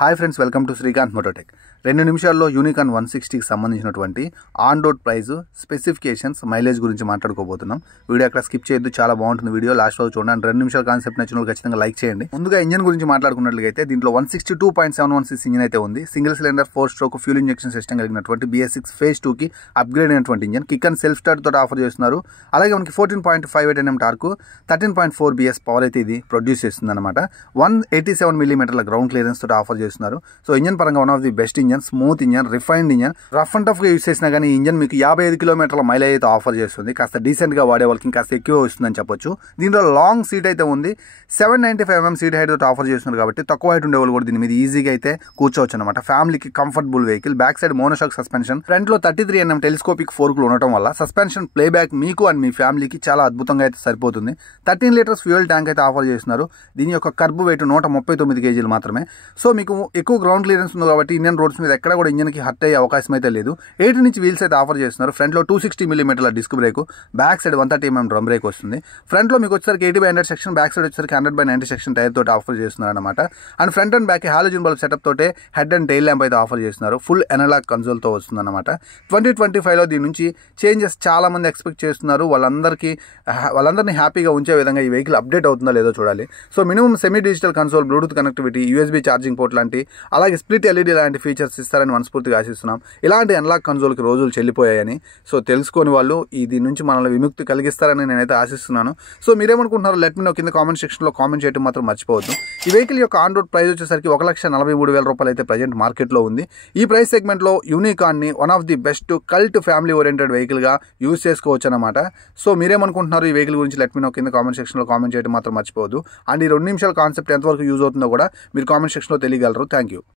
Hi friends, welcome to Srikanth Mototech. 2 నిమిషాల్లో unicorn 160కి సంబంధించినటువంటి on road price, specifications, mileage గురించి మాట్లాడుకోబోతున్నాం. Video అక్కడ స్కిప్ చేయొద్దు, చాలా బాగుంటుంది వీడియో. లాస్ట్ వరకు చూడండి. 2 నిమిషాల కాన్సెప్ట్ నచ్చిన వాళ్ళు ఖచ్చితంగా లైక్ చేయండి. ముందుగా ఇంజన్ గురించి మాట్లాడుకున్నట్లయితే దీంట్లో 162.71 ఇంజన్ అయితే ఉంది. Single cylinder 4 stroke fuel injection system కలిగినటువంటి BS6 Phase 2కి అప్గ్రేడ్ అయినటువంటి engine. Kick and self start తోటి ఆఫర్ చేస్తున్నారు. అలాగే మనకి 14.58 Nm టార్క్, 13.4 BS పవర్ అయితే ఇది ప్రొడ్యూస్ చేస్తుంది అనమాట. 187 mm గ్రౌండ్ క్లియరెన్స్ తోటి ఆఫర్ చేస్తున్నారు. సో ఇంజన్ పరంగా one of the best engine, smooth engine, refined engine. Rough and tough గా యూస్ చేసినా కానీ ఈ ఇంజన్ మీకు 55 కిలోమీటర్ల మైలేజ్ అయితే ఆఫర్ చేస్తుంది. కాస్త డీసెంట్ గా వాడే వాళ్ళకి కాస్త ఎక్కువ వస్తుందని చెప్పొచ్చు. దీంట్లో లాంగ్ సీట్ అయితే ఉంది. 795 mm సీట్ హైట్ తోటి ఆఫర్ చేస్తున్నారు కాబట్టి తక్కువ హైట్ ఉండే వాళ్ళు కూడా దీని మీద ఈజీగా అయితే కూర్చోవచ్చు అనమాట. ఫ్యామిలీకి comfortable vehicle. Back side monoshock suspension, front లో 33 mm టెలిస్కోపిక్ ఫోర్క్లు ఉండటం వల్ల సస్పెన్షన్ ప్లే బ్యాక్ మీకు అండ్ మీ ఫ్యామిలీకి చాలా అద్భుతంగా అయితే సరిపోతుంది. 13 లీటర్స్ ఫ్యూయల్ ట్యాంక్ అయితే ఆఫర్ చేస్తున్నారు. దీని యొక్క కర్బ్ వెయిట్ 139 kg మాత్రమే. సో మీకు ఎక్కువ గ్రౌండ్ క్లియరెన్స్ ఉంది కాబట్టి ఇండియన్ రోడ్స్ మీద ఎక్కడ కూడా ఇంజన్ కి హర్ట్ అయ్యే అవకాశం అయితే లేదు. 8 ఇంచ్ వీల్స్ అయితే ఆఫర్ చేస్తున్నారు. ఫ్రంట్ లో 260 mm disc brake, back side 130 mm drum brake వస్తుంది. ఫ్రంట్ లో మీకు వచ్చేసరికి 80/100 సెక్షన్, బ్యాక్ సైడ్ వచ్చేసరికి 100/90 సెక్షన్ టైర్ తోటి ఆఫర్ చేస్తున్నారు అనమాట. And front and back halogen bulb setup తోటే హెడ్ అండ్ టైల్ ల్యాంప్ అయితే ఆఫర్ చేస్తున్నారు. ఫుల్ అనలాగ్ కన్సోల్ తో వస్తుంది అనమాట. 2025లో దీని నుంచి చేంజెస్ చాలా మంది ఎక్స్పెక్ట్ చేస్తున్నారు. వాళ్ళందరినీ హ్యాపీగా ఉంచే విధంగా ఈ వెహికల్ అప్డేట్ అవుతుందో లేదో చూడాలి. So minimum semi digital console, Bluetooth connectivity, USB charging port లాంటి, అలాగే స్ప్లిట్ LED లాంటి ఫీచర్స్ ఇస్తారని మనస్ఫూర్తిగా ఆశిస్తున్నాం. ఇలాంటి అన్లాక్ కన్సోల్కి రోజులు చెల్లిపోయాయని, సో తెలుసుకొని వాళ్ళు దీని నుంచి మనల్ని విముక్తి కలిగిస్తారని నేనైతే ఆశిస్తున్నాను. సో మీరేమనుకుంటున్నారు? లెట్ మీ నో కింద కామెంట్ సెక్షన్లో కామెంట్ చేయడం మాత్రం మర్చిపోవద్దు. ఈ వెహికల్ యొక్క ఆన్ రోడ్ ప్రైస్ వచ్చేసరికి 1,43,000 రూపాయలు అయితే ప్రజెంట్ మార్కెట్లో ఉంది. ఈ ప్రైస్ సెగ్మెంట్లో యూనికాన్ని one of the best cult family oriented వెహికల్గా యూజ్ చేసుకోవచ్చు అనమాట. సో మీరేమనుకుంటున్నారు ఈ వెహికల్ గురించి? లెట్ మీ నో కింద కామెంట్ సెక్షన్లో కామెంట్ చేయడం మాత్రం మర్చిపోవద్దు. అండ్ ఈ 2 నిమిషాల కాన్సెప్ట్ ఎంతవరకు యూజ్ అవుతుందో కూడా మీరు కామెంట్ సెక్షన్లో తెలియగలరు. Thank you.